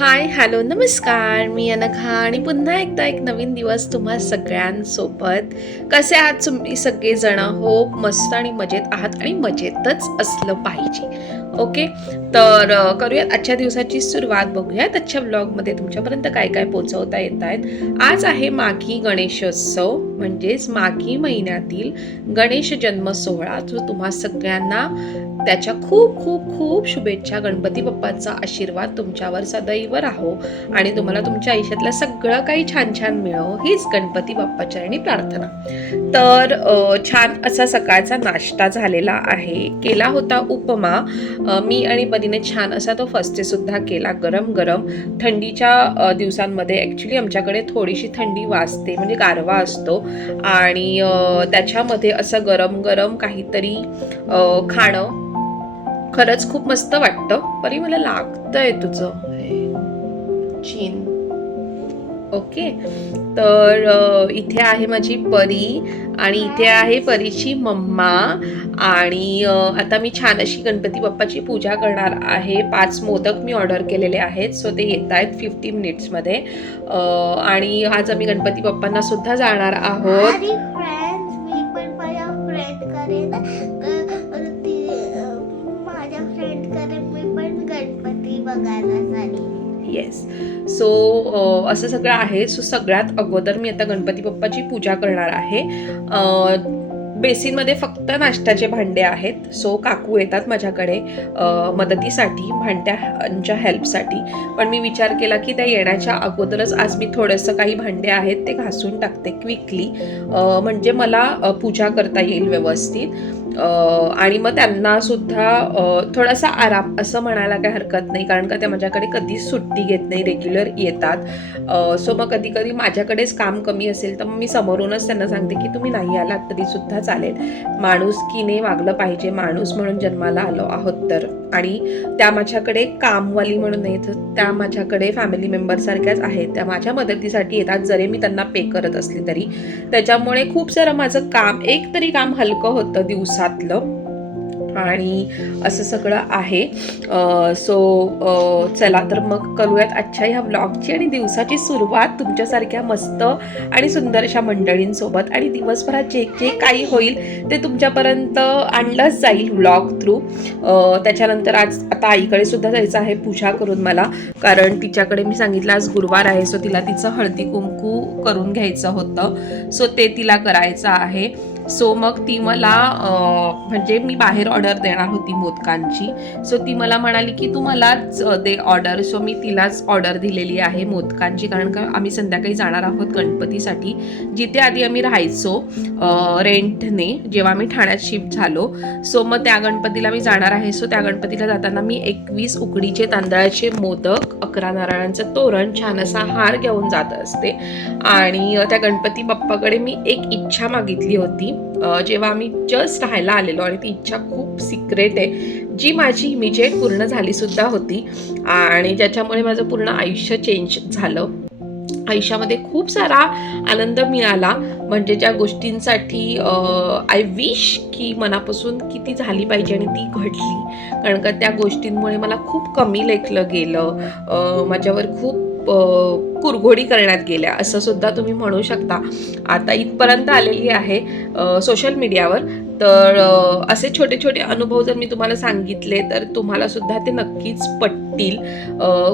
हाय, hello, नमस्कार. मी अनघा आणि पुन्हा एकदा एक नवीन दिवस तुम्हा सगळ्यांसोबत. कसे आहात तुम्ही सगळेजण? होप मस्त आणि मजेत आहात आणि मजेतच असलं पाहिजे. ओके, तर करूयात आजच्या दिवसाची सुरुवात. बघूयात आजच्या ब्लॉगमध्ये तुमच्यापर्यंत काय काय पोहोचवता येत आहेत. आज आहे माघी गणेशोत्सव, म्हणजेच माघी महिन्यातील गणेश जन्म सोहळा. जो तुम्हा सगळ्यांना त्याच्या खूप खूप खूप शुभेच्छा. गणपती बाप्पाचा आशीर्वाद तुमच्यावर सदैव राहो आणि तुम्हाला तुमच्या आयुष्यातलं सगळं काही छान छान मिळो, हीच गणपती बाप्पाच्या आणि प्रार्थना. तर छान असा सकाळचा नाश्ता झालेला आहे. केला होता उपमा. मी आणि बनीने छान असा तो फस्टे सुद्धा केला, गरम गरम. थंडीच्या दिवसांमध्ये ॲक्च्युली आमच्याकडे थोडीशी थंडी वाजते, म्हणजे गारवा असतो आणि त्याच्यामध्ये असं गरम गरम काहीतरी खाणं खरंच खूप मस्त वाटतं. परी मला लागतंय तुझं चीन. ओके, तर इथे आहे माझी परी आणि इथे आहे परीची मम्मा. आणि आता मी छान अशी गणपती बाप्पाची पूजा करणार आहे. 5 मोदक मी ऑर्डर केलेले आहेत, सो ते येत आहेत 50 मिनिट्समध्ये. आणि आज आम्ही गणपती बाप्पांना सुद्धा जाणार आहोत. येस, सो असं सगळं आहे. सो सगळ्यात अगोदर मी आता गणपती बाप्पाची पूजा करणार आहे. बेसिनमध्ये फक्त नाश्त्याचे भांडे आहेत. सो काकू येतात माझ्याकडे मदतीसाठी, भांड्यांच्या हेल्पसाठी. पण मी विचार केला की त्या येण्याच्या अगोदरच आज मी थोडंसं काही भांडे आहेत ते घासून टाकते क्विकली, म्हणजे मला पूजा करता येईल व्यवस्थित. आणि मग त्यांना सुद्धा थोडासा आराम असं म्हणायला काही हरकत नाही, कारण का त्या माझ्याकडे कधीच सुट्टी घेत नाही, रेग्युलर येतात. सो मग कधी कधी माझ्याकडेच काम कमी असेल तर मग मी समोरूनच त्यांना सांगते की तुम्ही नाही आलात तरी सुद्धा चालेल. माणुसकीने वागलं पाहिजे, माणूस म्हणून जन्माला आलो आहोत तर. आणि त्या माझ्याकडे कामवाली म्हणून नाही, तर त्या माझ्याकडे फॅमिली मेंबरसारख्याच आहेत. त्या माझ्या मदतीसाठी येतात, जरी मी त्यांना पे करत असली तरी. त्याच्यामुळे खूप सारं माझं काम, एक तरी काम हलकं होतं दिवसातलं. आणि असं सगळं आहे. सो चला तर मग करूयात आजच्या ह्या व्लॉगची आणि दिवसाची सुरुवात तुमच्यासारख्या मस्त आणि सुंदर अशा मंडळींसोबत. आणि दिवसभरात जे जे काही होईल ते तुमच्यापर्यंत आणलंच जाईल व्लॉग थ्रू. त्याच्यानंतर आज आता आईकडे सुद्धा जायचं आहे पूजा करून मला, कारण तिच्याकडे मी सांगितलं आज गुरुवार आहे, सो तिला तिचं हळदी कुंकू करून घ्यायचं होतं. सो ते तिला करायचं आहे. सो मग ती मला म्हणजे मी बाहेर ऑर्डर देणार होती मोदकांची. सो ती मला म्हणाली की तू मलाच दे ऑर्डर. सो मी तिलाच ऑर्डर दिलेली आहे मोदकांची, कारण का आम्ही संध्याकाळी जाणार आहोत गणपतीसाठी, जिथे आधी आम्ही राहायचो रेंटने, जेव्हा आम्ही ठाण्यात शिफ्ट झालो. सो मग त्या गणपतीला मी जाणार आहे. सो त्या गणपतीला जाताना मी 21 उकडीचे तांदळाचे मोदक, 11 नारळांचं तोरण, छान असा हार घेऊन जात असते. आणि त्या गणपती बाप्पाकडे मी एक इच्छा मागितली होती जेव्हा आम्ही जस्ट राहायला आलेलो, आणि ती इच्छा खूप सिक्रेट आहे, जी माझी इमिजिएट पूर्ण झाली सुद्धा होती आणि ज्याच्यामुळे माझं पूर्ण आयुष्य चेंज झालं. आयुष्यामध्ये खूप सारा आनंद मिळाला, म्हणजे ज्या गोष्टींसाठी आय विश की मनापासून की ती झाली पाहिजे आणि ती घडली, कारण का त्या गोष्टींमुळे मला खूप कमी लेखलं गेलं, माझ्यावर खूप कुरघोडी करण्यात गेल्या असं सुद्धा तुम्ही म्हणू शकता. आता इथपर्यंत आलेली आहे सोशल मीडियावर. तर असे छोटे छोटे अनुभव जर मी तुम्हाला सांगितले तर तुम्हाला सुद्धा ते नक्कीच पटतील.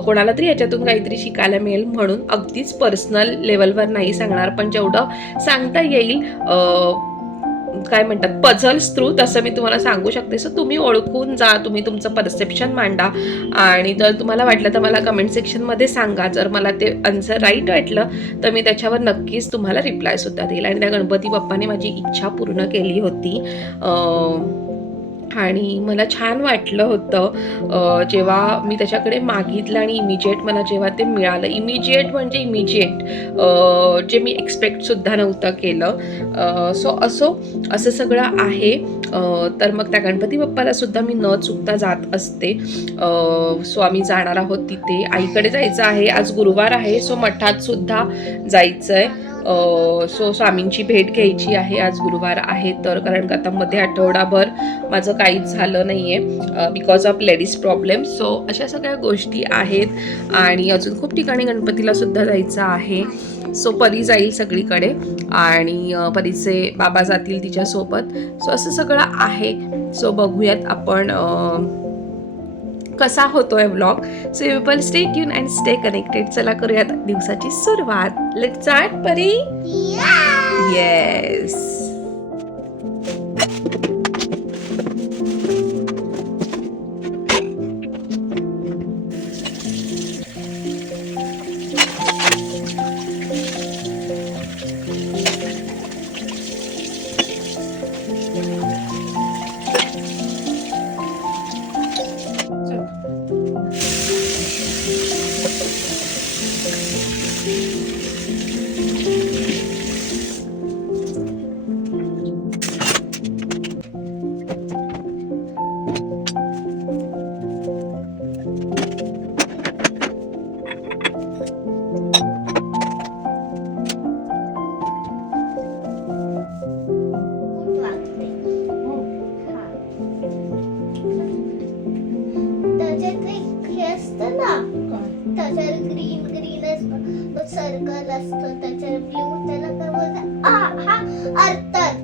कोणाला तरी याच्यातून काहीतरी शिकायला मिळेल म्हणून अगदीच पर्सनल लेवलवर नाही सांगणार, पण जेवढं सांगता येईल काय म्हणतात पझल्स थ्रू, तसं मी तुम्हाला सांगू शकते. सो तुम्ही ओळखून जा, तुम्ही तुमचं परसेप्शन मांडा, आणि जर तुम्हाला वाटलं तर मला कमेंट सेक्शनमध्ये सांगा. जर मला ते आन्सर राईट वाटलं तर मी त्याच्यावर नक्कीच तुम्हाला रिप्लाय सुद्धा देईल. आणि त्या गणपती बाप्पाने माझी इच्छा पूर्ण केली होती आणि मला छान वाटलं होतं जेव्हा मी त्याच्याकडे मागितलं आणि इमिजिएट मला जेव्हा ते मिळालं. इमिजिएट म्हणजे इमिजिएट, जे मी एक्सपेक्टसुद्धा नव्हतं केलं. सो असं सगळं आहे. तर मग त्या गणपती बाप्पाला सुद्धा मी न चुकता जात असते. सो आम्ही जाणार आहोत तिथे. आईकडे जायचं आहे, आज गुरुवार आहे, सो मठात सुद्धा जायचं आहे. सो स्वामींची भेट घ्यायची आहे. आज गुरुवार आहे तर, कारण का आता मध्ये आठवडाभर माझं काहीच झालं नाही आहे because of ladies problem. So अशा सगळ्या गोष्टी आहेत आणि अजून खूप ठिकाणी गणपतीला सुद्धा जायचं आहे. सो परी जाईल सगळीकडे आणि परीचे बाबा जातील तिच्यासोबत. सो असं सगळं आहे. सो बघूयात आपण कसा होतोय vlog. So you will stay tune and stay connected. चला करूयात दिवसाची सुरुवात. लेट्स स्टार्ट परी. येस. त्याच्यावर ग्रीन ग्रीन असतो सर्कल असतो, त्याच्यावर ब्लू, त्याला काय बोलतात? हा अर्थात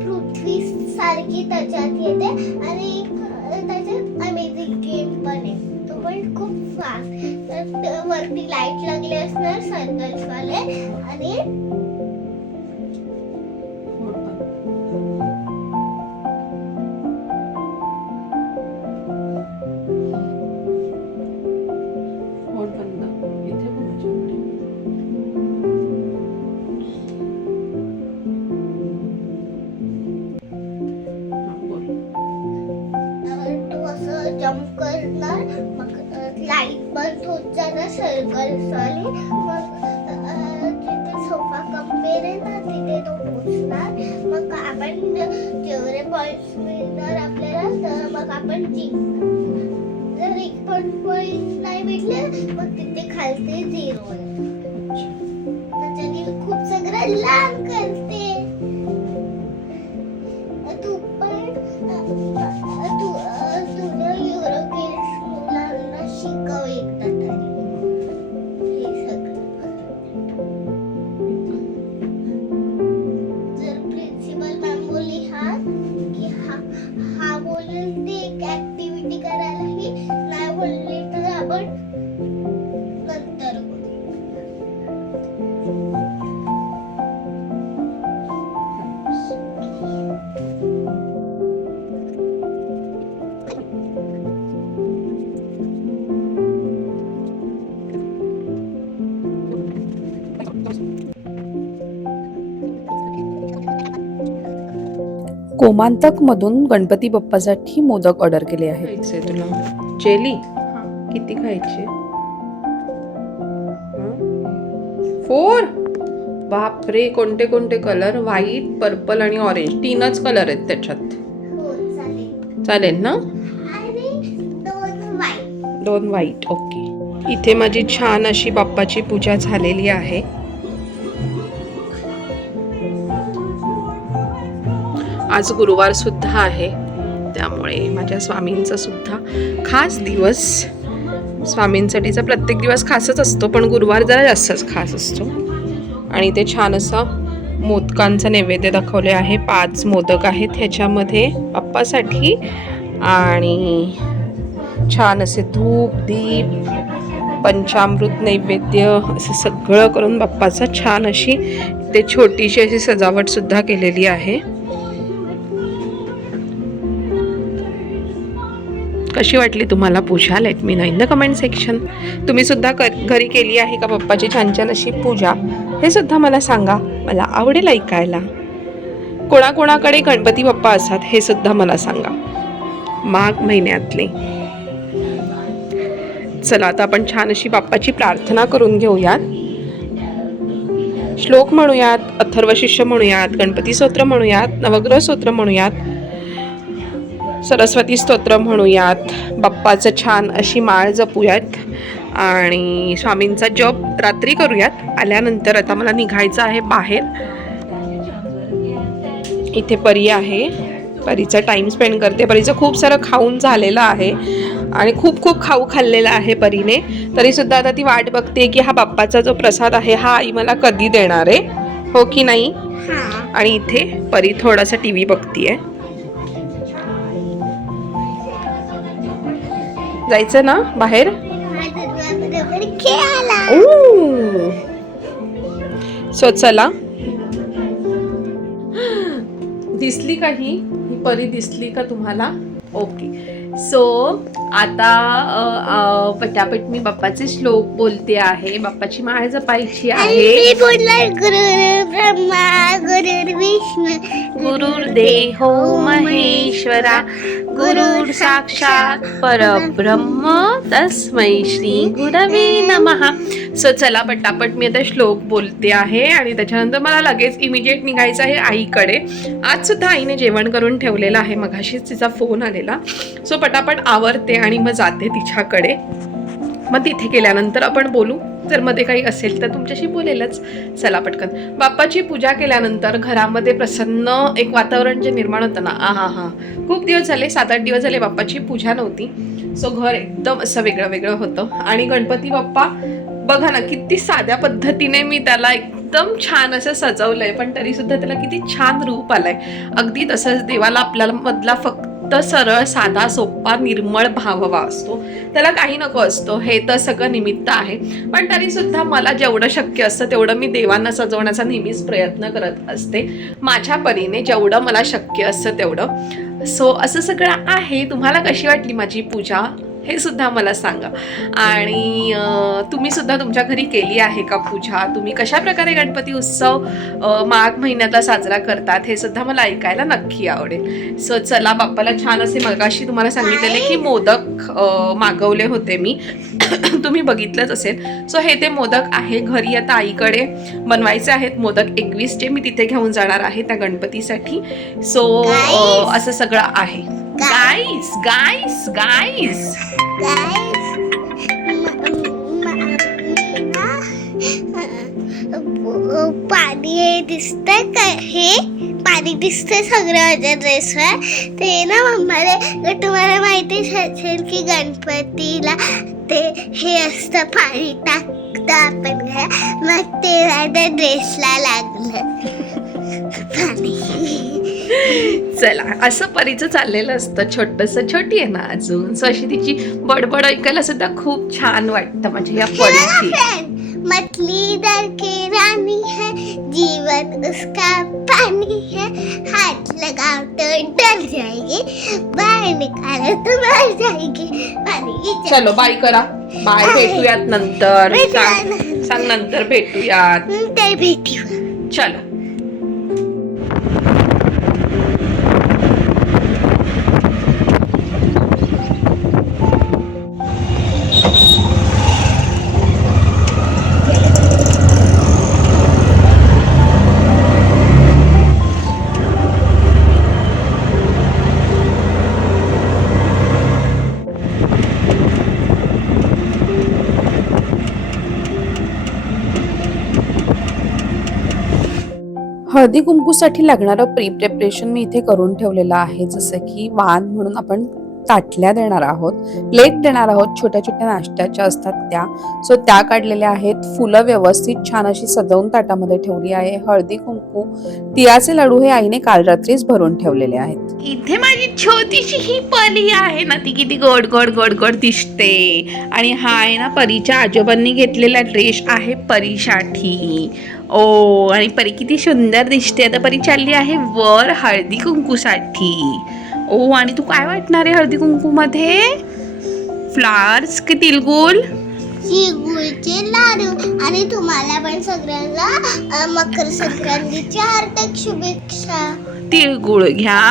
पृथ्वी सारखी त्याच्यात येते आणि त्याच्यात अमेझिंग गेम पण आहे. तो पण खूप फास्ट. वरती लाईट लागले असणार सर्कल्स वाले आणि जम्प करणार, मग लाईट बंद होत जाणार सर्कल्स वाली. मग तिथे सोफा कंपेअर आहे ना, तिथे तो पोचणार. मग आपण जेवढे पॉइंट्स मिळणार आपल्याला तर मग आपण जिंकणार. जर एक पण पॉइंट नाही भेटले मग तिथे खालते 0 आहे. त्याच्याने खूप सगळं लांब करते. तू पण तुझ्या युरोकेस मुलांना शिकव एकदा तरी हे सगळं. जर प्रिन्सिपल मॅम बोलली की हा बोलेल ते एक ऍक्टिव्हिटी करायला, ही नाही बोलली तर आपण नंतर करू. कोमांतक मधून गणपती बाप्पासाठी मोदक ऑर्डर केले आहेत. खायचे तुला जेली किती खायचे? 4. बापरे, कोणते कोणते कलर? व्हाईट, पर्पल आणि ऑरेंज, 3च कलर आहेत त्याच्यात. हो चालेल. चालेल ना? आणि 2 व्हाईट. ओके. इथे माझी छान अशी बाप्पाची पूजा झालेली आहे. आज गुरुवार सुद्धा आहे त्यामुळे माझ्या स्वामींचा सुद्धा खास दिवस. स्वामींसाठीचा प्रत्येक दिवस खासच असतो पण गुरुवार जरा जास्तच खास असतो. आणि ते छान असं मोदकांचा नैवेद्य दाखवले आहे. 5 मोदक आहेत ह्याच्यामध्ये बाप्पासाठी आणि छान असे धूप दीप पंचामृत नैवेद्य असं सगळं करून बाप्पाचा छान अशी ते छोटीशी अशी सजावट सुद्धा केलेली आहे. कशी वाटली तुम्हाला puja? Let me know in the comment section. तुम्ही सुद्धा घरी केली आहे का बाप्पाची छान छान अशी पूजा? हे सुद्धा मला सांगा, मला आवडेल ऐकायला. कोणाकोणाकडे गणपती बाप्पा असतात हे सुद्धा मला सांगा माघ महिन्यातले. चला आता आपण छान अशी बाप्पाची प्रार्थना करून घेऊयात. श्लोक म्हणूयात, अथर्वशीर्ष म्हणूयात, गणपती स्तोत्र म्हणूयात, नवग्रह स्तोत्र म्हणूयात, सरस्वती स्तोत्र म्हणूयात, बाप्पाचं छान अशी माळ जपूयात आणि स्वामींचा जप रात्री करूयात. आल्यानंतर आता मला निघायचं आहे बाहेर. इथे परी आहे, परीचा टाइम स्पेंड करते. परीचं खूप सारं खाऊन झालेलं आहे आणि खूप खूप खाऊ खाल्लेला आहे परीने. तरी सुद्धा आता ती वाट बघते की हा बाप्पाचा जो प्रसाद आहे हा आई मला कधी देणार आहे, हो की नाही. आणि इथे परी थोडासा टीव्ही बघतीये. जायचं ना बाहेर. सो चला. दिसली का ही परी, दिसली का तुम्हाला? ओके. सो आता पटापट मी बाप्पाचे श्लोक बोलते आहे. बाप्पाची माळ जपायची आहे. गुरुर् ब्रह्मा गुरुर्विष्णू गुरुर्देहो महेश्वरा गुरुर् साक्षात परब्रह्म तस्मै श्री गुरवे नमः. सो चला पटापट मी आता श्लोक बोलते आहे आणि त्याच्यानंतर मला लगेच इमिजिएट निघायचं आहे आईकडे. आज सुद्धा आईने जेवण करून ठेवलेलं आहे, मगाशीच तिचा फोन आलेला. सो पटापट आवरते आणि मग जाते तिच्याकडे. मग तिथे गेल्यानंतर आपण बोलू, जर मध्ये काही असेल तर तुमच्याशी बोलेलच. चला पटकन. बाप्पाची पूजा केल्यानंतर घरामध्ये प्रसन्न एक वातावरण जे निर्माण होतं ना, हा खूप दिवस झाले, 7-8 दिवस झाले बाप्पाची पूजा नव्हती. सो घर एकदम असं वेगळं वेगळं होतं. आणि गणपती बाप्पा बघा ना किती साध्या पद्धतीने मी त्याला एकदम छान असं सजवलंय, पण तरी सुद्धा त्याला किती छान रूप आलंय. अगदी तसंच देवाला आपल्याला मधला फक्त सरळ साधा सोपा निर्मळ भाव हवा असतो, त्याला काही नको असतो. हे तर सगळं निमित्त आहे, पण तरी सुद्धा मला जेवढं शक्य असतं तेवढं मी देवांना सजवण्याचा नेहमीच प्रयत्न करत असते, माझ्या परीने जेवढं मला शक्य असतं तेवढं. सो असं सगळं आहे. तुम्हाला कशी वाटली माझी पूजा हे सुद्धा मला सांगा. आणि तुम्ही सुद्धा तुमच्या घरी केली आहे का पूजा? तुम्ही कशा प्रकारे गणपती उत्सव माघ महिन्यातला साजरा करतात हे सुद्धा मला ऐकायला नक्की आवडेल. सो चला, बाप्पाला छान असे मगाशी तुम्हाला सांगितलेले की मोदक मागवले होते मी तुम्ही बघितलंच असेल. सो हे ते मोदक आहे. घरी आता आईकडे बनवायचे आहेत मोदक 21 मी तिथे घेऊन जाणार आहे त्या गणपतीसाठी. सो असं सगळं आहे. गाईस गाईस गाईस पाणी हे दिसतंय का? हे पाणी दिसतंय सगळं माझ्या ड्रेसवर. ते ना मम्माला, तुम्हाला माहिती असेल की गणपतीला ते हे असतं पाणी टाकतं आपण, मग ते माझ्या ड्रेसला लागलं पाणी. चला, असं परीचं चाललेलं असतं छोटंसं. छोटी आहे ना अजून, सो अशी तिची बडबड ऐकायला सुद्धा खूप छान वाटतं म्हणजे या परीची. मछली दर के रानी है, जीवन उसका पानी है, हाथ लगाओ तो डर जाएगी, बाहर निकालो तो मर जाएगी, पानी की. चलो बाय करा. बाय, भेटूयात नंतर. सांग नंतर भेटूयात. नंतर भेटूया. चलो. हळदी कुंकूसाठी लागणारं प्री प्रिपरेशन मी इथे करून ठेवलेलं आहे. जसं की वाण म्हणून आपण ताटल्या देणार आहोत, प्लेट देणार आहोत, छोट्या छोट्या नाश्त्याच्या असतात त्या. सो त्या काढलेल्या आहेत. फुलं व्यवस्थित छान अशी सजवून ताटामध्ये ठेवली आहे. हळदी कुंकू, तिळाचे लाडू हे आईने काल रात्रीच भरून ठेवलेले आहेत. इथे माझी छोटीशी ही परी आहे ना, ती किती गोड गोड गोड गोड दिसते. आणि हा आहे ना परीच्या आजोबांनी घेतलेला ड्रेस आहे परीसाठी. ओ, आणि परी किती सुंदर दिसते. आता परी चालली आहे वर हळदी कुंकूसाठी. ओ, आणि तू काय वाटणार आहे हळदी कुंकू मध्ये? फ्लावर्स की तिळगुळ? तिळगुळचे लाडू. आणि तुम्हाला पण सगळ्यांना मकर संक्रांतीच्या हार्दिक शुभेच्छा. तिळगुळ घ्या,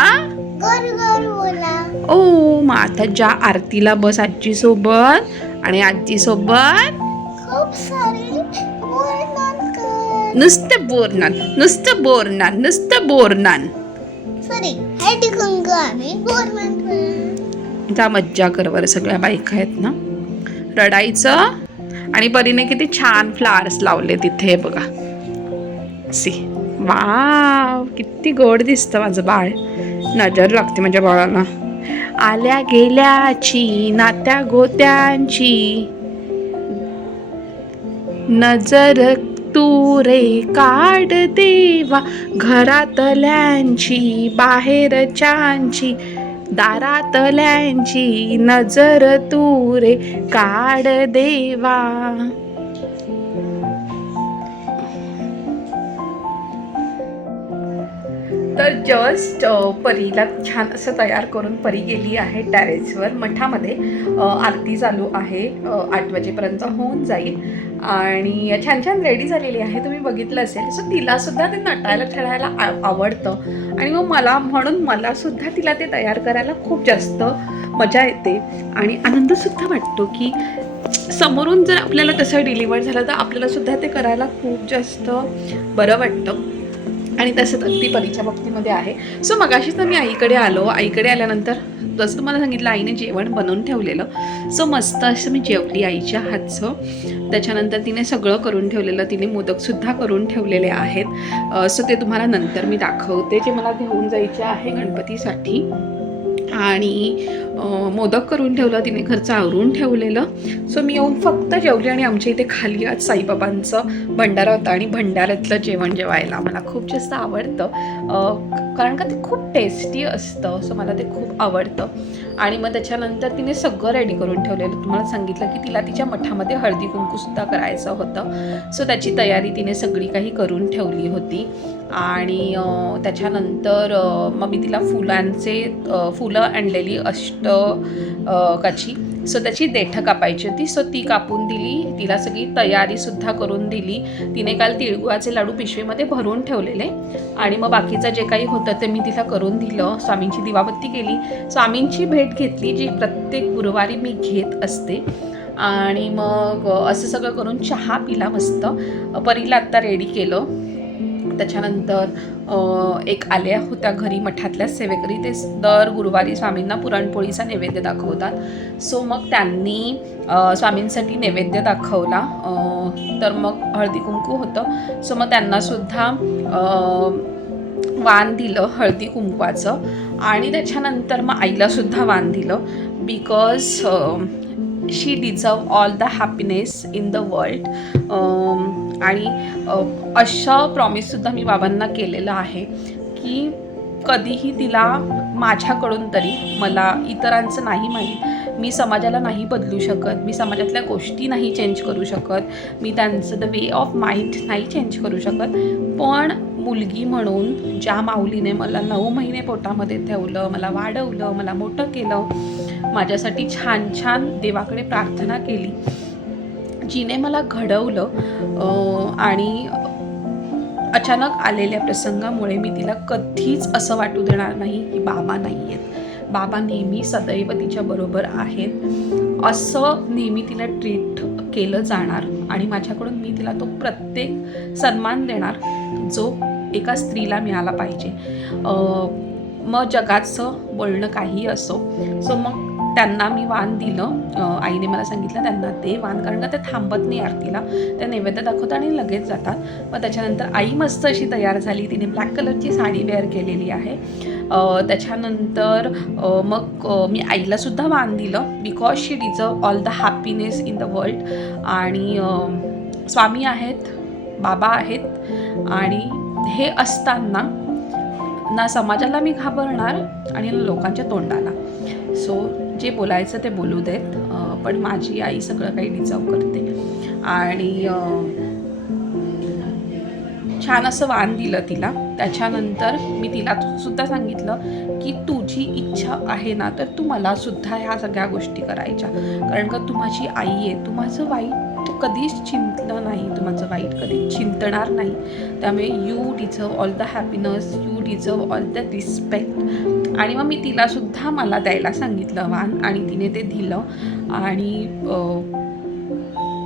गोड गोड बोला. ओ, मग आता ज्या आरतीला बस आजी सोबत आणि आजी सोबत खूप सारे वर्णन कर. नुसतं बोरनान, नुसतं बोरनान, नुसतं बोरनान. सॉरी हळदी कुंकू आम्ही बोर म्हणतो. जा मज्जा कर बरं, सगळ्या बायका आहेत ना. रडायचं. आणि परीने किती छान फ्लावर्स लावले तिथे बघा. सी, वाव, किती गोड दिसतं माझं बाळ. नजर लागते माझ्या बाळाला. आल्या गेल्याची नात्या गोत्यांची नजर तू रे काढ देवा, घरातल्यांची बाहेरच्यांची दारातल्यांची नजर तू रे काढ देवा. तर जस्ट परीला छान असं तयार करून परी गेली आहे टेरेसवर. मठामध्ये आरती चालू आहे, 8 वाजेपर्यंत होऊन जाईल. आणि छान छान रेडी झालेली आहे, तुम्ही बघितलं असेल. सो तिला सुद्धा ते नटायला खेळायला आवडतं. आणि मग मला सुद्धा तिला ते तयार करायला खूप जास्त मजा येते. आणि आनंदसुद्धा वाटतो की समोरून जर आपल्याला तसं डिलिव्हर झालं तर आपल्याला सुद्धा ते करायला खूप जास्त बरं वाटतं. आणि तसंच अगदी परीच्या बाबतीमध्ये आहे. सो मगाशीच तर मी आईकडे आल्यानंतर जसं तुम्हाला सांगितलं, आईने जेवण बनवून ठेवलेलं. सो मस्त असं मी जेवली आईच्या हातचं. त्याच्यानंतर तिने सगळं करून ठेवलेलं. तिने मोदकसुद्धा करून ठेवलेले आहेत. सो ते तुम्हाला नंतर मी दाखवते, जे मला घेऊन जायचे आहे गणपतीसाठी. आणि मोदक करून ठेवलं तिने, घरचं आवरून ठेवलेलं. सो मी येऊन फक्त जेवली. आणि आमच्या इथे खाली आज साईबाबांचं भंडारा होता आणि भंडाऱ्यातलं जेवण जेवायला मला खूप जास्त आवडतं, कारण का ते खूप टेस्टी असतं. सो मला ते खूप आवडतं. आणि मग त्याच्यानंतर तिने सगळं रेडी करून ठेवलेलं. तुम्हाला सांगितलं की तिला तिच्या मठामध्ये हळदी कुंकूसुद्धा करायचं होतं. सो त्याची तयारी तिने सगळी काही करून ठेवली होती. आणि त्याच्यानंतर मग मी तिला फुलं आणलेली काची. सो त्याची देठं कापायची होती. सो ती कापून दिली. तिला सगळी तयारीसुद्धा करून दिली. तिने काल तिळगुळाचे लाडू पिशवीमध्ये भरून ठेवलेले. आणि मग बाकीचं जे काही होतं ते मी तिला करून दिलं. स्वामींची दिवाबत्ती केली, स्वामींची भेट घेतली, जी प्रत्येक गुरुवारी मी घेत असते. आणि मग असं सगळं करून चहा पिला मस्त. परीला आत्ता रेडी केलं. त्याच्यानंतर एक आल्या होत्या घरी मठातल्या सेवेकरी, ते दर गुरुवारी स्वामींना पुरणपोळीचा नैवेद्य दाखवतात. सो मग त्यांनी स्वामींसाठी नैवेद्य दाखवला. तर मग हळदी कुंकू होतं. सो मग त्यांनासुद्धा वाण दिलं हळदी कुंकवाचं. आणि त्याच्यानंतर मग आईलासुद्धा वाण दिलं, because she deserve all the happiness in the world. आणि असं प्रॉमिससुद्धा मी बाबांना केलेलं आहे की कधीही तिला माझ्याकडून तरी, मला इतरांचं नाही माहीत, मी समाजाला नाही बदलू शकत, मी समाजातल्या गोष्टी नाही चेंज करू शकत, मी त्यांचं द वे ऑफ माइंड नाही चेंज करू शकत, पण मुलगी म्हणून ज्या माऊलीने मला 9 महिने पोटामध्ये ठेवलं, मला वाढवलं, मला मोठं केलं, माझ्यासाठी छान छान देवाकडे प्रार्थना केली, जिने मला घडवलं, आणि अचानक आलेल्या प्रसंगामुळे मी तिला कधीच असं वाटू देणार नाही की बाबा नाही आहेत. बाबा नेहमी सदैव तिच्याबरोबर आहेत, असं नेहमी तिला ट्रीट केलं जाणार. आणि माझ्याकडून मी तिला तो प्रत्येक सन्मान देणार जो एका स्त्रीला मिळाला पाहिजे. मग जगाचं बोलणं काही असो. सो मग त्यांना मी वाण दिलं. आईने मला सांगितलं त्यांना ते वाण, कारण का ते थांबत नाही आरतीला, त्या नैवेद्य दाखवतात आणि लगेच जातात. मग त्याच्यानंतर आई मस्त अशी तयार झाली. तिने ब्लॅक कलरची साडी वेअर केलेली आहे. त्याच्यानंतर मग मी आईलासुद्धा वाण दिलं, because she deserve all the happiness in the world. आणि स्वामी आहेत, बाबा आहेत, आणि हे असताना ना समाजाला मी घाबरणार आणि ना लोकांच्या तोंडाला. सो जे बोलायचं ते बोलू देत, पण माझी आई सगळं काही डिझर्व करते. आणि छान असं वाण दिलं तिला. त्याच्यानंतर मी तिला सुद्धा सांगितलं की तुझी इच्छा आहे ना, तर तू मला सुद्धा ह्या सगळ्या गोष्टी करायच्या, कारण का तू माझी आई आहे, तू माझं वाईट कधीच चिंतलं नाही, तू माझं वाईट कधीच चिंतणार नाही. त्यामुळे you deserve all the happiness, you deserve all the respect. आणि मग मी तिलासुद्धा मला द्यायला सांगितलं वाण, आणि तिने ते दिलं. आणि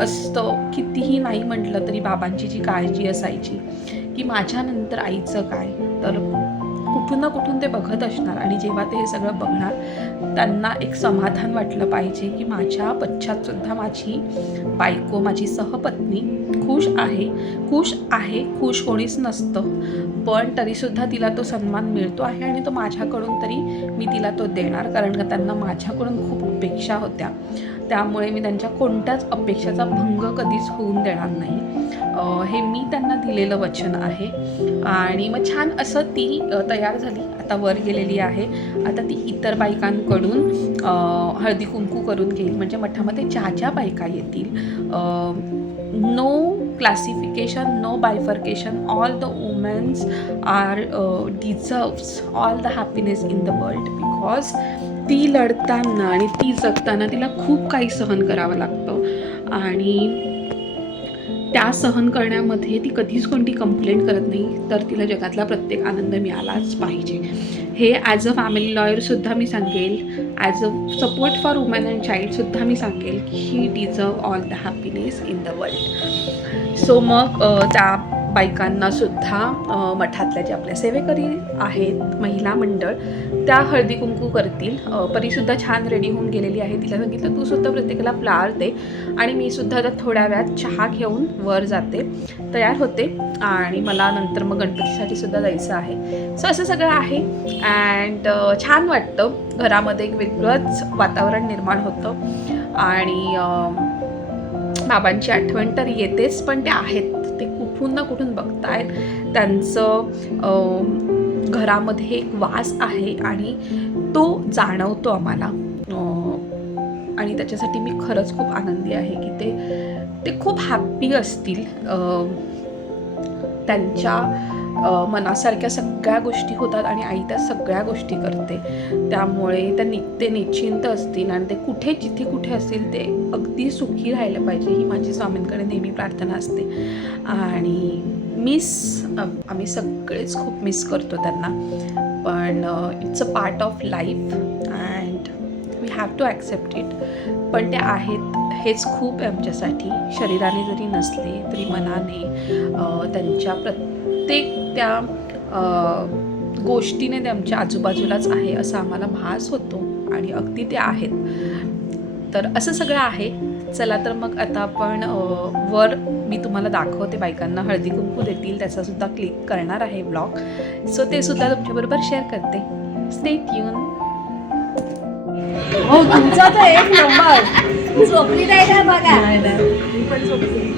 असतं, कितीही नाही म्हटलं तरी बाबांची जी काळजी असायची की माझ्यानंतर आईचं काय, तर कुठून ना कुठून ते बघत असणार आणि जेव्हा ते हे सगळं बघणार त्यांना एक समाधान वाटलं पाहिजे की माझ्या पश्चातसुद्धा माझी बायको, माझी सहपत्नी खुश आहे. खुश कोणीच नसतं, पण तरीसुद्धा तिला तो सन्मान मिळतो आहे आणि तो माझ्याकडून तरी मी तिला तो देणार, कारण का त्यांना माझ्याकडून खूप अपेक्षा होत्या. त्यामुळे मी त्यांच्या कोणत्याच अपेक्षेचा भंग कधीच होऊन देणार नाही. हे मी त्यांना दिलेलं वचन आहे. आणि मग छान असं ती तयार झाली, आता वर गेलेली आहे. आता ती इतर बायकांकडून हळदी कुंकू करून घेईल, म्हणजे मठामध्ये ज्या ज्या बायका येतील, no classification, no bifurcation, all the womens are deserves all the happiness in the world, because ती लढताना आणि ती जगताना तिला खूप काही सहन करावं लागतं आणि त्या सहन करण्यामध्ये ती कधीच कोणती कंप्लेंट करत नाही, तर तिला जगातला प्रत्येक आनंद मिळालाच पाहिजे. हे ॲज अ फॅमिली लॉयरसुद्धा मी सांगेल, as a support for woman and चाइल्डसुद्धा मी सांगेल की ही deserve all the happiness in the world. So मग त्या बायकांनासुद्धा मठातल्या ज्या आपल्या सेवेकरी आहेत, महिला मंडळ, त्या हळदी कुंकू करतील. परीसुद्धा छान रेडी होऊन गेलेली आहे. तिला सांगितलं तू सुद्धा प्रत्येकाला फ्लावर दे आणि मी सुद्धा आता थोड्या वेळात चहा घेऊन वर जाते, तयार होते आणि मला नंतर मग गणपतीसाठी सुद्धा जायचं आहे. सो असं सगळं आहे अँड छान वाटतं. घरामध्ये एक वेगळंच वातावरण निर्माण होतं आणि बाबांची आठवण तर येतेच, पण ते आहेत, ते कुठून ना कुठून बघतायत. त्यांचं घरामध्ये एक वास आहे आणि तो जाणवतो आम्हाला आणि त्याच्यासाठी मी खरंच खूप आनंदी आहे की ते खूप हॅप्पी असतील. त्यांच्या मनासारख्या सगळ्या गोष्टी होतात आणि आई त्या सगळ्या गोष्टी करते, त्यामुळे ते निश्चिंत असतील आणि ते जिथे कुठे असतील ते अगदी सुखी राहिलं पाहिजे, ही माझी स्वामींकडे नेहमी प्रार्थना असते. आणि आम्ही सगळेच खूप मिस करतो त्यांना, पण it's a part of life and we have to accept it. पण ते आहेत हेच खूप आहे आमच्यासाठी. शरीराने जरी नसले तरी मनाने त्यांच्या प्रत्येक त्या गोष्टीने ते आमच्या आजूबाजूलाच आहे असं आम्हाला भास होतो आणि अगदी ते आहेत. तर असं सगळं आहे. चला तर मग आता आपण वर मी तुम्हाला दाखवते, बायकांना हळदी कुंकू देतील त्याचासुद्धा क्लिक करणार आहे ब्लॉग, सो ते सुद्धा तुमच्याबरोबर शेअर करते. Stay tune. हो, तुमचा तर एक नंबर. झोपली नाही का बघा. मी पण झोपते.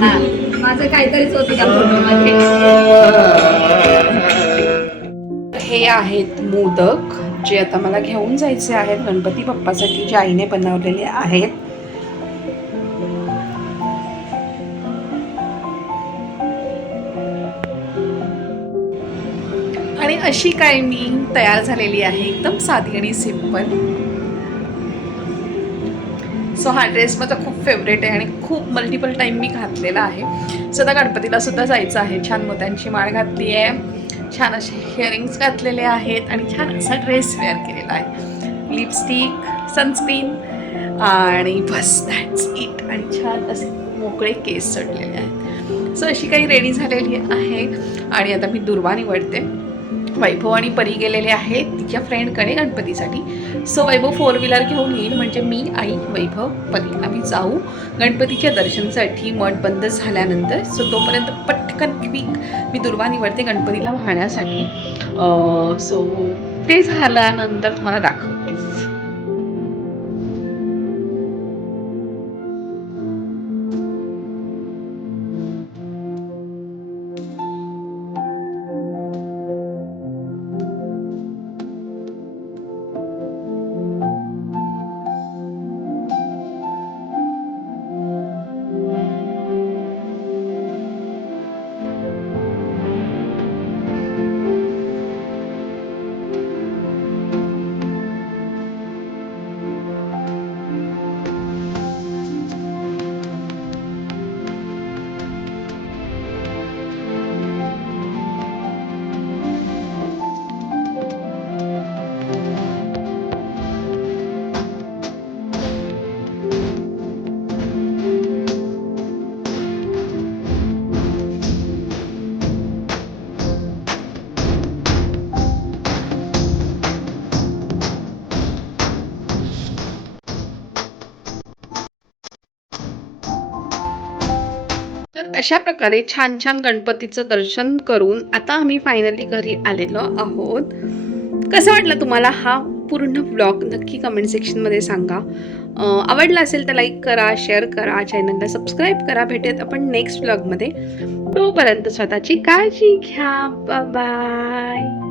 हा, माझं काहीतरीच होतं त्या फोटोमध्ये. हे आहेत मोदक, जे आता मला घेऊन जायचे आहेत गणपती बाप्पासाठी, जे आईने बनवलेले आहेत. आणि अशी काय मी तयार झालेली आहे, एकदम साधी आणि सिंपल. सो हा ड्रेस माझा खूप फेवरेट आहे आणि खूप मल्टिपल टाईम मी घातलेला आहे. सो आता गणपतीला सुद्धा जायचं आहे. छान मोत्यांची माळ घातली आहे, छान असे इयरिंग्स घातलेले आहेत आणि छान असा ड्रेस वेअर केलेला आहे. लिपस्टिक, सनस्क्रीन आणि बस दॅट्स इट. आणि छान असे मोकळे केस चढलेले आहेत. सो अशी काही रेडी झालेली आहे आणि आता मी दुर्वा निवडते. वैभव आणि परी गेलेले आहेत तिच्या फ्रेंडकडे गणपतीसाठी. सो वैभव 4 व्हीलर घेऊन येईल, म्हणजे मी, आई, वैभव, परी आम्ही जाऊ गणपतीच्या दर्शनासाठी मठ बंद झाल्यानंतर. सो तोपर्यंत पटकन क्विक मी दुर्वा निवडते गणपतीला वाहण्यासाठी. सो ते झाल्यानंतर तुम्हाला दाखवतेच. अशा प्रकारे छान छान गणपतीचं दर्शन करून आता आम्ही फायनली घरी आलेलो आहोत. कसं वाटलं तुम्हाला हा पूर्ण ब्लॉग नक्की कमेंट सेक्शनमध्ये सांगा. आवडला असेल तर लाईक करा, शेअर करा, चॅनलला सबस्क्राईब करा. भेटूयात आपण नेक्स्ट ब्लॉगमध्ये. तोपर्यंत स्वतःची काळजी घ्या. बाय.